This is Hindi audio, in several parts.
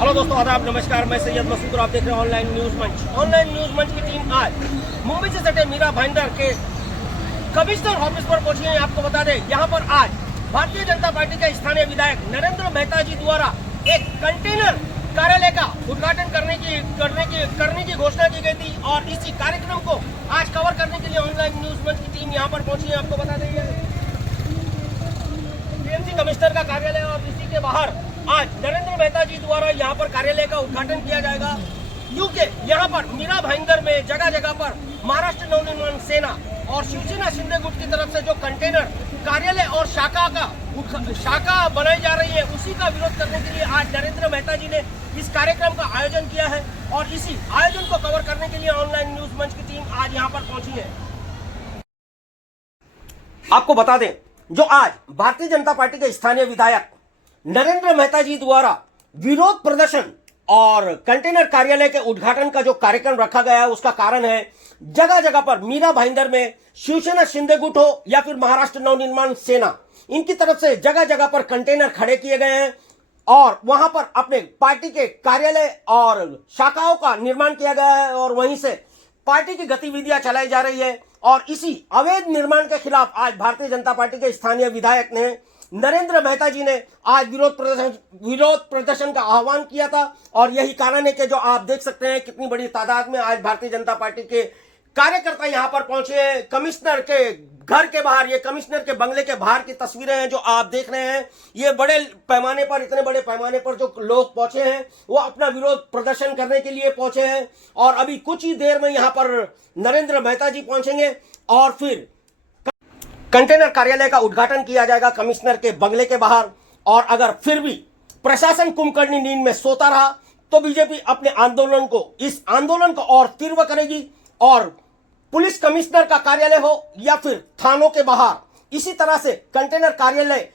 हेलो दोस्तों, आदाब, नमस्कार। मैं सैयद मसूद और आप देख रहे हैं ऑनलाइन न्यूज मंच। ऑनलाइन न्यूज मंच की टीम आज मुंबई से सटे मीरा भाईंदर के कमिश्नर ऑफिस पर पहुंची है। आपको बता दें, यहां पर आज भारतीय जनता पार्टी के स्थानीय विधायक नरेंद्र मेहता जी द्वारा एक कंटेनर कार्यालय का उद्घाटन करने की घोषणा की गई थी और इसी कार्यक्रम को आज कवर करने के लिए ऑनलाइन न्यूज मंच की टीम यहाँ पर पहुंची है। आपको बता दें, टीएमसी कमिश्नर का कार्यालय और इसी के बाहर आज नरेंद्र मेहता जी द्वारा यहाँ पर कार्यालय का उद्घाटन किया जाएगा। क्योंकि यहाँ पर मीरा भाईंदर में जगह जगह पर महाराष्ट्र नवनिर्माण सेना और शिवसेना शिंदे गुट की तरफ से जो कंटेनर कार्यालय और शाखा बनाई जा रही है, उसी का विरोध करने के लिए आज नरेंद्र मेहता जी ने इस कार्यक्रम का आयोजन किया है और इसी आयोजन को कवर करने के लिए ऑनलाइन न्यूज मंच की टीम आज यहाँ पर पहुंची है। आपको बता दें, जो आज भारतीय जनता पार्टी के स्थानीय विधायक नरेंद्र मेहता जी द्वारा विरोध प्रदर्शन और कंटेनर कार्यालय के उद्घाटन का जो कार्यक्रम रखा गया है, उसका कारण है जगह जगह पर मीरा भाईंदर में शिवसेना शिंदे गुट हो या फिर महाराष्ट्र नवनिर्माण सेना, इनकी तरफ से जगह जगह पर कंटेनर खड़े किए गए हैं और वहां पर अपने पार्टी के कार्यालय और शाखाओं का निर्माण किया गया है और वहीं से पार्टी की गतिविधियां चलाई जा रही है। और इसी अवैध निर्माण के खिलाफ आज भारतीय जनता पार्टी के स्थानीय विधायक ने नरेंद्र मेहता जी ने आज विरोध प्रदर्शन का आह्वान किया था और यही कारण है कि जो आप देख सकते हैं कितनी बड़ी तादाद में आज भारतीय जनता पार्टी के कार्यकर्ता यहां पर पहुंचे हैं। कमिश्नर के घर के बाहर, ये कमिश्नर के बंगले के बाहर की तस्वीरें हैं जो आप देख रहे हैं। ये बड़े पैमाने पर, इतने बड़े पैमाने पर जो लोग पहुंचे हैं वो अपना विरोध प्रदर्शन करने के लिए पहुंचे हैं और अभी कुछ ही देर में यहां पर नरेंद्र मेहता जी पहुंचेंगे और फिर कंटेनर कार्यालय का उद्घाटन किया जाएगा कमिश्नर के बंगले के बाहर। और अगर फिर भी प्रशासन कुंभकर्णी नींद में सोता रहा तो बीजेपी अपने इस आंदोलन को और तीव्र करेगी और पुलिस कमिश्नर का कार्यालय हो या फिर थानों के बाहर इसी तरह से कंटेनर कार्यालय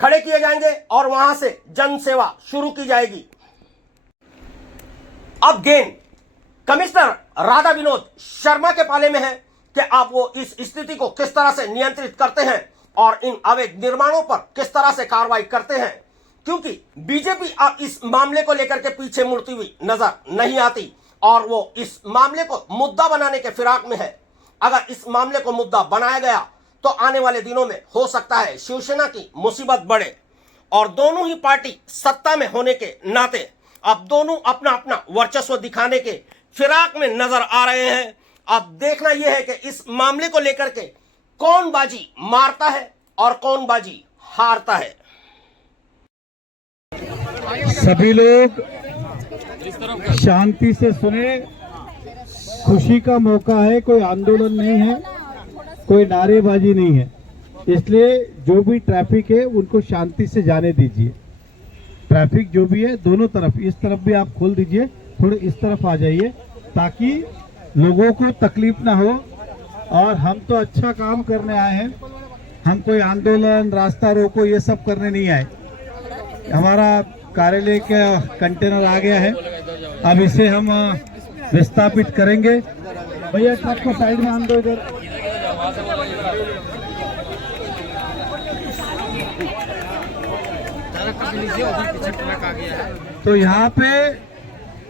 खड़े किए जाएंगे और वहां से जन सेवा शुरू की जाएगी। अब गेंद कमिश्नर राधा विनोद शर्मा के पाले में है कि आप वो इस स्थिति को किस तरह से नियंत्रित करते हैं और इन अवैध निर्माणों पर किस तरह से कार्रवाई करते हैं, क्योंकि बीजेपी अब इस मामले को लेकर के पीछे मुड़ती हुई नजर नहीं आती और वो इस मामले को मुद्दा बनाने के फिराक में है। अगर इस मामले को मुद्दा बनाया गया तो आने वाले दिनों में हो सकता है शिवसेना की मुसीबत बढ़े और दोनों ही पार्टी सत्ता में होने के नाते अब दोनों अपना अपना वर्चस्व दिखाने के फिराक में नजर आ रहे हैं। अब देखना यह है कि इस मामले को लेकर के कौन बाजी मारता है और कौन बाजी हारता है। सभी लोग शांति से सुने, खुशी का मौका है, कोई आंदोलन नहीं है, कोई नारेबाजी नहीं है, इसलिए जो भी ट्रैफिक है उनको शांति से जाने दीजिए। ट्रैफिक जो भी है दोनों तरफ, इस तरफ भी आप खोल दीजिए, थोड़े इस तरफ आ जाइए ताकि लोगों को तकलीफ ना हो। और हम तो अच्छा काम करने आए हैं, हम कोई आंदोलन, रास्ता रोको ये सब करने नहीं आए। हमारा कार्यालय का कंटेनर आ गया है, अब इसे हम विस्थापित करेंगे। भैया ट्रक को साइड में आन दो इधर। तो यहाँ पे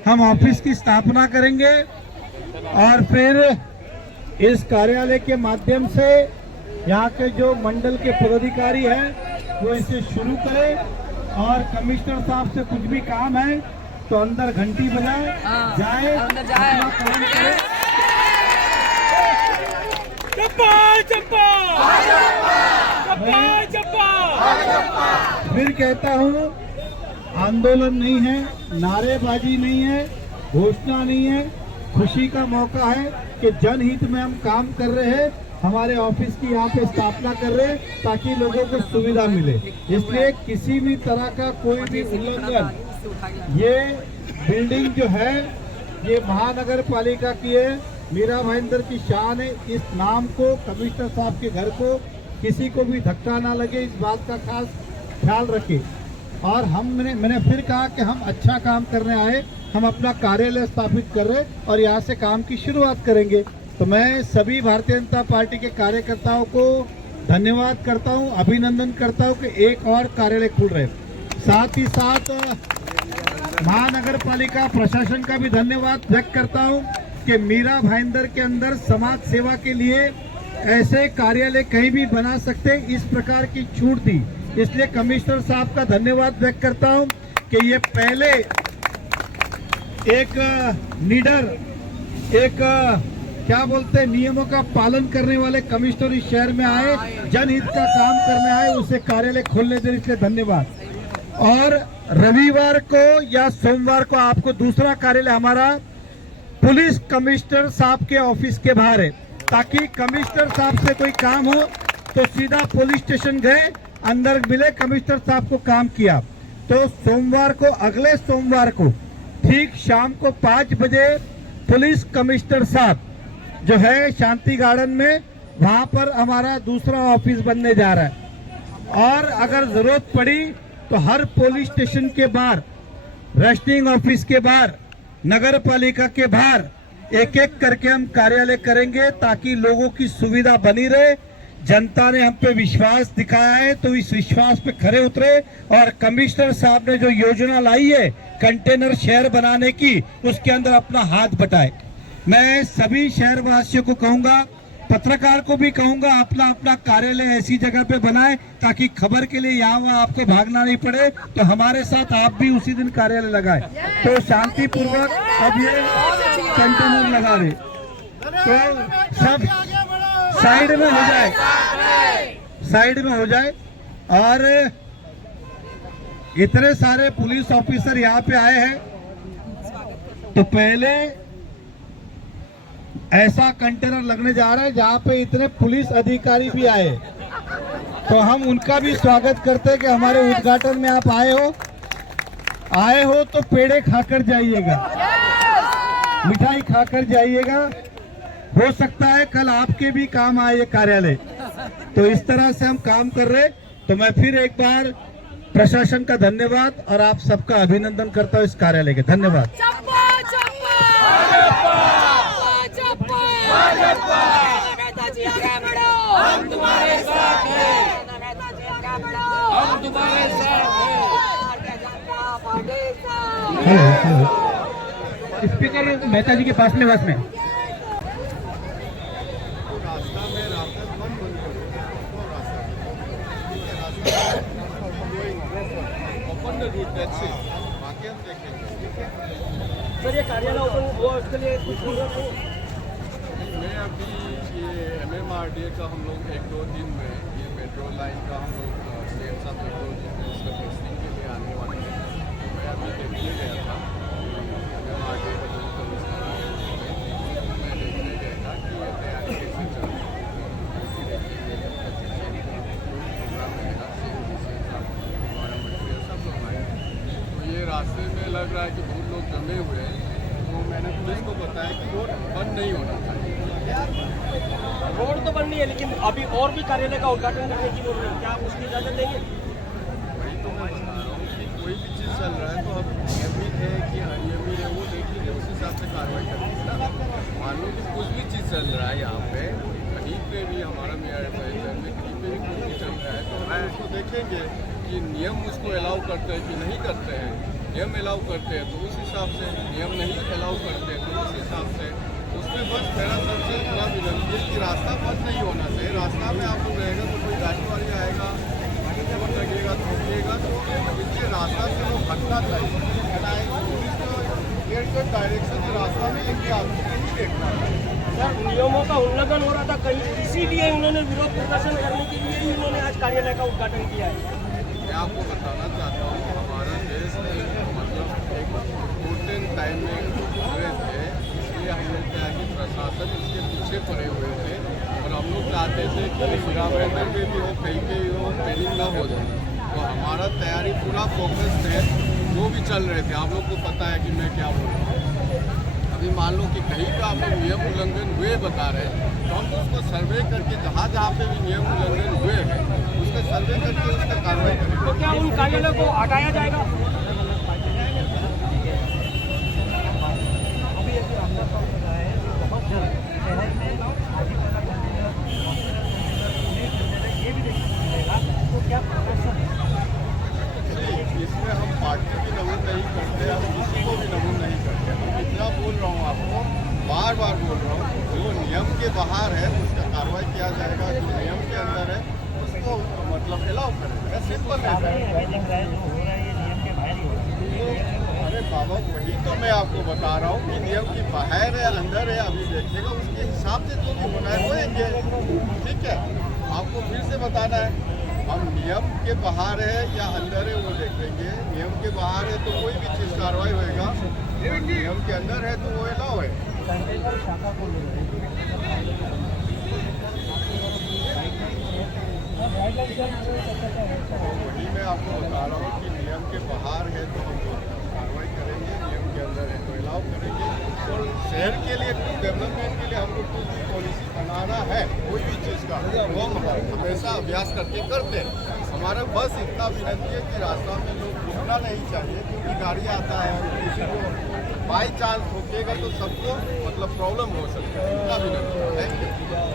हम ऑफिस की स्थापना करेंगे और फिर इस कार्यालय के माध्यम से यहाँ के जो मंडल के पदाधिकारी हैं वो इसे शुरू करें और कमिश्नर साहब से कुछ भी काम है तो अंदर घंटी बजाए जाए, अंदर जाए। फिर कहता हूँ, आंदोलन नहीं है, नारेबाजी नहीं है, घोषणा नहीं है, खुशी का मौका है कि जनहित में हम काम कर रहे हैं, हमारे ऑफिस की यहाँ पे स्थापना कर रहे हैं ताकि लोगों को सुविधा मिले। इसलिए किसी भी तरह का कोई भी उल्लंघन, ये बिल्डिंग जो है ये महानगर पालिका की है, मीरा भाईंदर की शान है। इस नाम को, कमिश्नर साहब के घर को किसी को भी धक्का ना लगे, इस बात का खास ख्याल रखें। और मैंने फिर कहा कि हम अच्छा काम करने आए, हम अपना कार्यालय स्थापित कर रहे और यहाँ से काम की शुरुआत करेंगे। तो मैं सभी भारतीय जनता पार्टी के कार्यकर्ताओं को धन्यवाद करता हूँ, अभिनंदन करता हूँ कि एक और कार्यालय खुल रहे। साथ ही साथ महानगर पालिका प्रशासन का भी धन्यवाद व्यक्त करता हूं कि मीरा भाईंदर के अंदर समाज सेवा के लिए ऐसे कार्यालय कहीं भी बना सकते, इस प्रकार की छूट दी। इसलिए कमिश्नर साहब का धन्यवाद व्यक्त करता हूं कि ये पहले एक लीडर, एक क्या बोलते हैं, नियमों का पालन करने वाले कमिश्नर इस शहर में आए, जनहित का काम करने आए, उसे कार्यालय खोलने देने के लिए धन्यवाद। और रविवार को या सोमवार को आपको दूसरा कार्यालय हमारा पुलिस कमिश्नर साहब के ऑफिस के बाहर है, ताकि कमिश्नर साहब से कोई काम हो तो सीधा पुलिस स्टेशन गए, अंदर मिले, कमिश्नर साहब को काम किया। तो सोमवार को, अगले सोमवार को ठीक शाम को 5 बजे पुलिस कमिश्नर साहब जो है शांति गार्डन में, वहां पर हमारा दूसरा ऑफिस बनने जा रहा है। और अगर जरूरत पड़ी तो हर पुलिस स्टेशन के बाहर, रजिस्ट्रिंग ऑफिस के बाहर, नगर पालिका के बाहर एक एक करके हम कार्यालय करेंगे, ताकि लोगों की सुविधा बनी रहे। जनता ने हम पे विश्वास दिखाया है तो इस विश्वास पे खरे उतरे, और कमिश्नर साहब ने जो योजना लाई है कंटेनर शहर बनाने की, उसके अंदर अपना हाथ बटाए। मैं सभी शहरवासियों को कहूंगा, पत्रकार को भी कहूंगा, अपना अपना कार्यालय ऐसी जगह पे बनाए ताकि खबर के लिए यहाँ वहाँ आपको भागना नहीं पड़े। तो हमारे साथ आप भी उसी दिन कार्यालय लगाए, तो शांतिपूर्वक अब ये कंटेनर लगा रहे, तो सब साइड में हो जाए, साइड में हो जाए। और इतने सारे पुलिस ऑफिसर यहाँ पे आए हैं, तो पहले ऐसा कंटेनर लगने जा रहा है जहाँ पे इतने पुलिस अधिकारी भी आए, तो हम उनका भी स्वागत करते हैं कि हमारे उद्घाटन में आप आए हो तो पेड़े खाकर जाइएगा, मिठाई खाकर जाइएगा। हो सकता है कल आपके भी काम आए ये कार्यालय। तो इस तरह से हम काम कर रहे। तो मैं फिर एक बार प्रशासन का धन्यवाद और आप सबका अभिनंदन करता हूँ इस कार्यालय के। धन्यवाद। हम तुम्हारे साथ हैं, हम तुम्हारे साथ हैं। स्पीकर मेहता जी के पास में, सर ये कार्यालय ओपन हुआ, उसके लिए कुछ मैं अभी ये MMRDA का हम लोग 1-2 दिन में, ये मेट्रो लाइन का हम लोग CM साहब 1-2 दिन में इसका टेस्टिंग के लिए आने वाले हैं। मैं अभी देखने गया था MMRDA का जो कमिश्नर है, मैं देखने गया था कि ये तैयारी कैसे चल रही है। प्रोग्राम रहेगा, हमारा मटेरियल सब लोग आए, तो ये रास्ते में लग रहा है कि बहुत लोग जमे हुए हैं। तो मैंने पुलिस को बताया कि रोड बंद नहीं होना चाहिए। रोड तो बन नहीं है, लेकिन अभी और भी कार्यालय का उद्घाटन करने की जरूरत है, क्या आप उसकी इजाजत देंगे? वही तो मैं बता रहा हूँ कि कोई भी चीज़ चल रहा है तो अब नियमित है कि अनियमित है, वो देखेंगे, उस हिसाब से कार्रवाई करेंगे ना। मान लो कि कुछ भी चीज़ चल रहा है यहाँ पे, कहीं पे भी हमारा मेयर में कहीं पे भी कुछ भी चल रहा है, तो हम उसको देखेंगे कि नियम उसको अलाउ करते हैं कि नहीं करते हैं। नियम अलाउ करते हैं तो उस हिसाब से, नियम नहीं अलाउ करते हैं तो उस हिसाब से। उसमें बस मेरा सबसे बड़ा विनती है कि रास्ता बंद नहीं होना चाहिए। रास्ता में आप लोग रहेगा तो कोई गाड़ी वाड़ी आएगा, फोन लगेगा तो रुकिएगा, तो इसलिए रास्ता से लोग हटना चाहिए। पुलिस को एक डायरेक्शन के रास्ता में एक आदमी नहीं देखना है। सर नियमों का उल्लंघन हो रहा था कहीं, इसीलिए उन्होंने विरोध प्रदर्शन करने के लिए ही उन्होंने आज कार्यालय का उद्घाटन किया है। मैं आपको बताना चाहता हूँ कि हमारा देश मतलब एक इम्पोर्टेंट टाइम में गुजरे थे, इसलिए हम लोग क्या है कि प्रशासन इसके पीछे पड़े हुए थे, और हम लोग चाहते थे कि मीरा भाईंदर पे भी हो, कहीं पे भी हो, ट्रेनिंग ना हो जाए। तो हमारा तैयारी पूरा फोकस है, जो भी चल रहे थे। आप लोग को पता है कि मैं क्या बोल रहा हूँ। अभी मान लो कि कहीं का आप लोग नियम उल्लंघन हुए बता रहे हैं, तो हम उसको सर्वे करके जहाँ जहाँ पे भी नियम उल्लंघन हुए हैं उसका सर्वे करके उस पर कार्रवाई करेंगे। तो क्या उन कार्यालय को हटाया जाएगा? बच्चे भी नमून नहीं करते, हम किसी को भी नमून नहीं करते। हम इतना बोल रहा हूँ आपको, बार बार बोल रहा हूँ, जो नियम के बाहर है उसका कार्रवाई किया जाएगा, जो नियम के अंदर है उसको मतलब अलाउ करेगा। सिंपल है। अरे बाबा, वही तो मैं आपको बता रहा हूँ कि नियम की बाहर है अंदर है, अभी देखिएगा उसके हिसाब से जो भी होना है होएंगे। ठीक है, आपको फिर से बताना है, हम नियम के बाहर है या अंदर है वो देखेंगे। नियम के बाहर है तो कोई भी चीज़ कार्रवाई होएगा, नियम के अंदर है तो वो अलाउ है। वही मैं आपको बता रहा हूँ कि नियम के बाहर है तो हम कार्रवाई करेंगे, नियम के अंदर है तो अलाउ करेंगे। और शहर के लिए डेवलपमेंट के लिए हम लोग को पॉलिसी बनाना है, कोई भी चीज़ का वो हम हमेशा अभ्यास करके करते हैं। हमारा बस इतना विनती है कि रास्ता में लोग रुकना नहीं चाहिए, क्योंकि गाड़ी आता है और किसी को बाई चांस रुकेगा तो सबको मतलब प्रॉब्लम हो सकता है। इतना विनती है। Thank you.